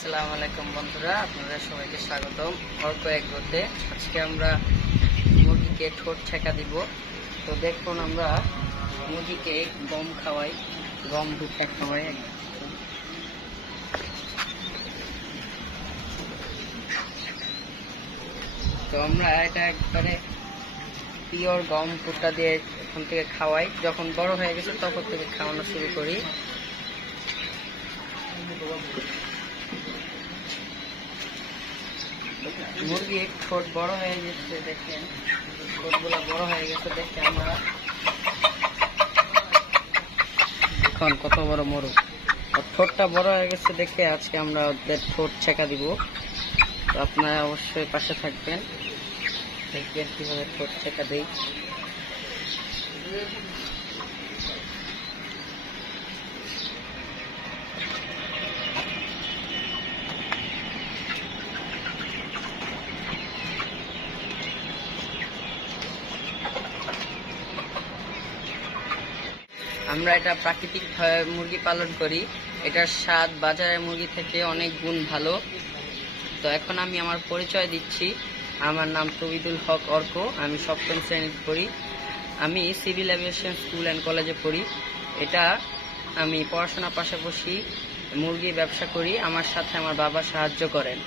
আসসালামু আলাইকুম বন্ধুরা, আপনাদের সবাইকে স্বাগতম অর্ক এগ্রোতে। আজকে আমরা মুরগিকে ঠোঁট ছেঁকা দিব। তো দেখুন, আমরা মুরগিকে গম খাওয়াই, গম ভুট্টা খাওয়াই। তো আমরা এটা একবারে পিওর গম ভুট্টা দিয়ে এখান থেকে খাওয়াই। যখন বড় হয়ে গেছে তখন থেকে খাওয়ানো শুরু করি। মুরগির ঠোঁট বড় হয়ে গেছে, দেখেন ঠোঁটগুলো বড় হয়ে গেছে দেখে আমরা এখন কত বড় মোরগ, ঠোঁটটা বড় হয়ে গেছে দেখে আজকে আমরা ওদের ঠোঁট ছেঁকা দিব। তো আপনারা অবশ্যই পাশে থাকবেন, দেখবেন কিভাবে ঠোঁট ছেঁকা দেই। আমরা এটা প্রাকৃতিক মুরগি পালন করি, এটার স্বাদ বাজারের মুরগি থেকে অনেক গুণ ভালো। তো এখন আমি আমার পরিচয় দিচ্ছি। আমার নাম তৌহিদুল হক অর্ক, আমি সপ্তম শ্রেণীতে পড়ি। আমি সিভিল এভিয়েশন স্কুল অ্যান্ড কলেজে পড়ি। এটা আমি পড়াশোনার পাশাপাশি মুরগি ব্যবসা করি, আমার সাথে আমার বাবা সাহায্য করেন।